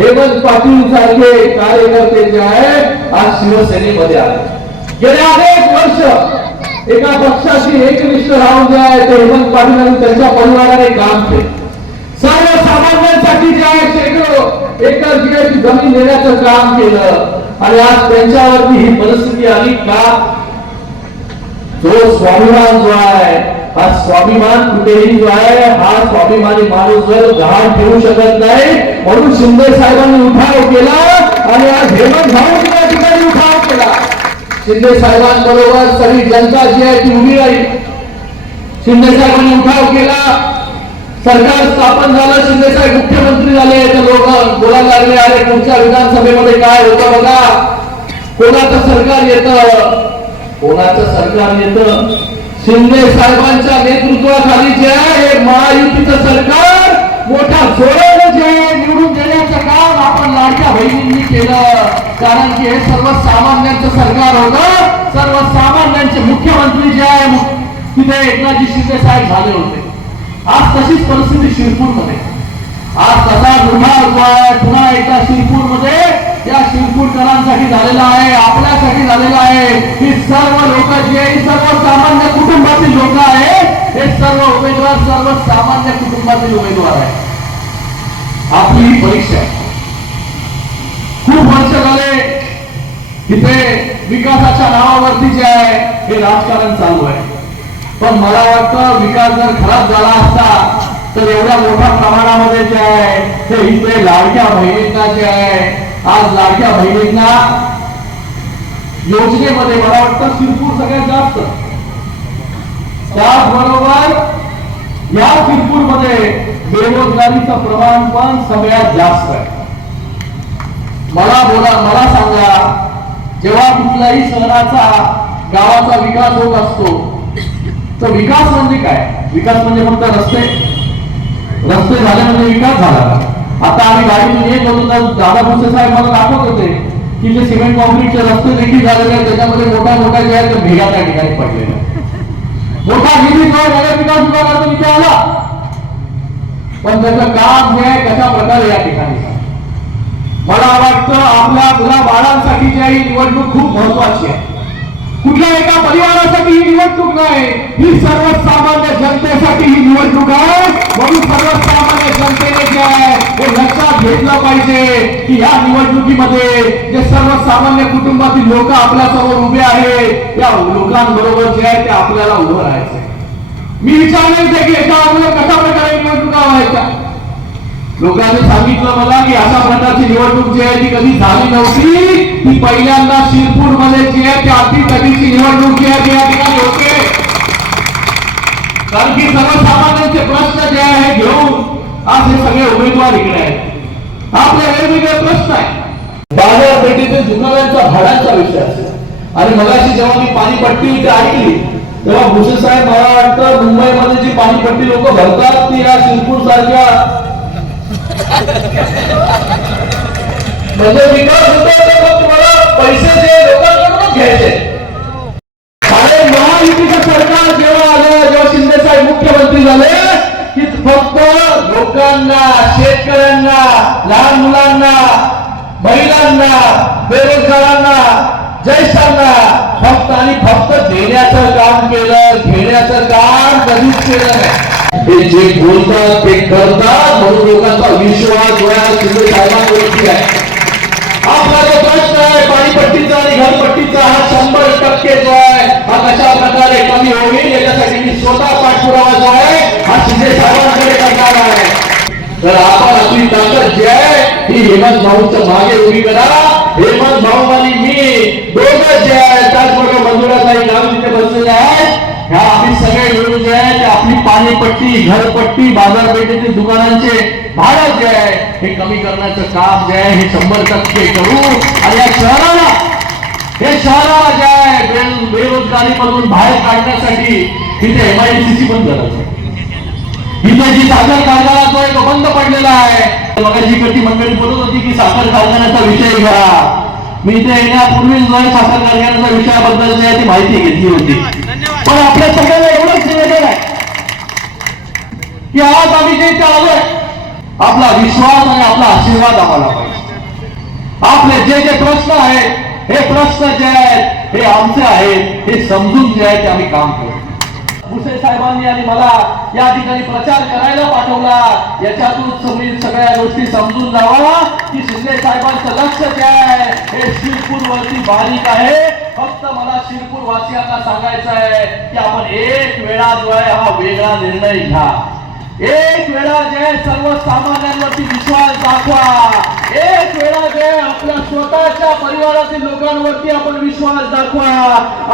हेमंत पाटील सारखे कार्यकर्ते जे आहे आज शिवसेनेमध्ये आले. गेल्या अनेक वर्ष एका पक्षाची एकनिष्ठ राहून जे आहे ते हेमंत पाटील आणि त्यांच्या परिवाराने काम केले. सर्वसामान्यांसाठी जे आहे शेकडो एकर जी जमीन देण्याचं काम केलं आणि आज त्यांच्यावरती ही परिस्थिती आली का? जो स्वाभिमान जो आहे हा स्वाभिमान कुठेही जो आहे हा स्वाभिमानी माणूस जो गहाण ठेवू शकत नाही. म्हणून शिंदे साहेबांनी उठाव केला आणि आज हेमंत भाऊ या ठिकाणी उठाव केला. शिंदे साहेबांबरोबर सगळी जनता जी आहे ती उभी राहील. शिंदे साहेबांनी उठाव केला. सरकार स्थापन झालं. शिंदे साहेब मुख्यमंत्री झाले तर लोक बोलायला लागले अरे पुढच्या विधानसभेमध्ये काय होतं बघा. कोणाचं सरकार येतं, कोणाचं सरकार येतं. शिंदे साहेबांच्या नेतृत्वाखाली जे आहे महायुतीचं सरकार मोठ्या जोराने जे निवडून देण्याचं काम आपण लाडक्या बहिणींनी केलं. कारण की हे सर्वसामान्यांचं सरकार होतं. सर्वसामान्यांचे मुख्यमंत्री जे आहे तिथे एकनाथजी शिंदे साहेब झाले होते. आज तशीच परिस्थिती शिरपूर मध्ये. आज तसा दुर्भाग्य जो आहे पुन्हा एकदा शिरपूर मध्ये या शिरपूरकरांसाठी झालेला आहे, आपल्यासाठी झालेला आहे. ही सर्व लोक जी आहे सर्वसामान्य कुटुंबातील लोक आहे. हे सर्व उमेदवार सर्वसामान्य कुटुंबातील उमेदवार आहे. आपली ही परीक्षा खूप वर्ष झाले तिथे विकासाच्या नावावरती जे आहे हे राजकारण चालू आहे. पण मला वाटतं विकास जर खराब झाला असता तर एवढ्या मोठ्या प्रमाणामध्ये जे आहे ते इथे लाडक्या बहिणींना जे आहे आज लाडक्या बहिणींना योजनेमध्ये मला वाटतं शिरपूर सगळ्यात जास्त. त्याचबरोबर या शिरपूरमध्ये बेरोजगारीचं प्रमाण पण सगळ्यात जास्त आहे. मला सांगा जेव्हा कुठल्याही शहराचा गावाचा विकास होत असतो तर विकास म्हणजे काय? विकास म्हणजे फक्त रस्ते झाले म्हणजे विकास झाला. आता आम्ही गाडीतून येत होतो तर दादा भुसे साहेब मला दाखवत होते की जे सिमेंट कॉन्क्रीटचे रस्ते देखील झालेले आहेत त्याच्यामध्ये मोठ्या जे आहेत ते भेगा त्या ठिकाणी पडलेले. मोठा निधी जो नगर विकास विभागाचा तिथे आला पण त्याचं काम जे आहे कशा प्रकारे या ठिकाणी. मला वाटतं आपल्या मुला बाळांसाठी जी ही निवडणूक खूप महत्वाची आहे. कुठल्या एका परिवारासाठी ही निवडणूक नाही, ही सर्वसामान्य जनतेसाठी ही निवडणूक आहे. म्हणून सर्वसामान्य जनतेने जे आहे हे लक्षात घेतलं पाहिजे की या निवडणुकीमध्ये जे सर्वसामान्य कुटुंबातील लोक आपल्या समोर उभे आहेत या लोकांबरोबर जे आहे ते आपल्याला उभं राहायचंय. मी विचारले की याच्या अगोदर कशा प्रकारे निवडणुका व्हायच्या. लोकांनी सांगितलं मला की अशा प्रकारची निवडणूक जी आहे ती कधी झाली नव्हती. ती पहिल्यांदा शिरपूर मध्ये जी आहे ती आधी कधीची निवडणूक जी आहे ती या ठिकाणी होते. कारण की सर्वसामान्यांचे प्रश्न जे आहे घेऊन आज हे सगळे उमेदवार इकडे आहेत. आपले वेगवेगळे प्रश्न आहेत. बाजारपेठेतील दुकानांचा भाड्यांचा विषय असेल आणि मगाशी जेव्हा मी पाणीपट्टी इथे ऐकली तेव्हा भूषण साहेब मला वाटतं मुंबईमध्ये जी पाणीपट्टी लोक भरतात ती या शिरपूर सारख्या म्हणजे विकास होतो तर तुम्हाला पैसे जे लोकांकडून घ्यायचे. आणि महायुतीचं सरकार जेव्हा आलं जेव्हा शिंदे साहेब मुख्यमंत्री झाले की फक्त लोकांना शेतकऱ्यांना लहान मुलांना महिलांना बेरोजगारांना ज्येष्ठांना फक्त आणि फक्त देण्याचं काम केलं, घेण्याचं काम कधीच केलं नाही. ते जे बोलतात ते करतात म्हणून लोकांचा विश्वास जो आहे शिंदे साहेबांवरती आहे. आपला जो प्रश्न आहे पाणीपट्टीचा आणि घरपट्टीचा हा 100% जो आहे हा कशा प्रकारे कमी होईल याच्यासाठी मी स्वतः पाठपुरावा जो आहे हा शिंदे साहेबांकडे करणार आहे. तर आपण आपली ताकद जी आहे ही हेमंत भाऊच्या मागे उभी करा. हेमंत भाऊ आणि मी दोघं जे आहे त्याचबरोबर मंजुळाताई गाव तिथे बसलेले आहेत. ह्या आम्ही सगळे मिळून जे आहे ते आपली पाणीपट्टी घरपट्टी बाजारपेठेतील दुकानांचे भाडं जे आहे हे कमी करण्याचं काम जे आहे हे 100% करू. आणि या शहराला जे आहे बेरोजगारीमधून बाहेर काढण्यासाठी तिथे MIDC पण गरज आहे. इथे जी साखर कारखाना जो आहे तो बंद पडलेला आहे. मगाशी इकडची मंडळी बोलत होती की साखर कारखान्याचा विषय घ्या. मी इथे येण्यापूर्वी साखर कारखान्याच्या विषयाबद्दल जे आहे ती माहिती घेतली होती. पण आपल्या सगळ्यांना एवढंच निवेदन आहे की आज आम्ही जे आलोय आपला विश्वास आणि आपला आशीर्वाद आम्हाला पाहिजे. आपले जे जे प्रश्न आहेत, हे प्रश्न जे आहेत हे आमचे आहेत, हे समजून जे आहे ते आम्ही काम करू. भुसे साहेबांनी आणि मला या ठिकाणी प्रचार करायला पाठवला, याच्यातून सगळ्या गोष्टी समजून जावा की शिंदे साहेबांचं लक्ष जे आहे हे शिरपूर वरती बारीक आहे. फक्त मला शिरपूर वासियांना सांगायचं आहे की आपण एक वेळा जो आहे हा वेगळा निर्णय घ्या. एक वेळा जे सर्वसामान्यांवरती विश्वास दाखवा. एक वेळा जे आपल्या स्वतःच्या परिवारातील लोकांवरती आपण विश्वास दाखवा.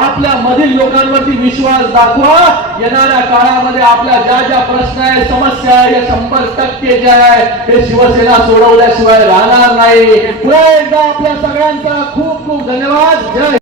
आपल्या मधील लोकांवरती विश्वास दाखवा. येणाऱ्या काळामध्ये आपल्या ज्या ज्या प्रश्न आहे, समस्या आहे, 100% जे आहे हे शिवसेना सोडवल्याशिवाय राहणार नाही. पुन्हा एकदा आपल्या सगळ्यांचा खूप खूप धन्यवाद. जय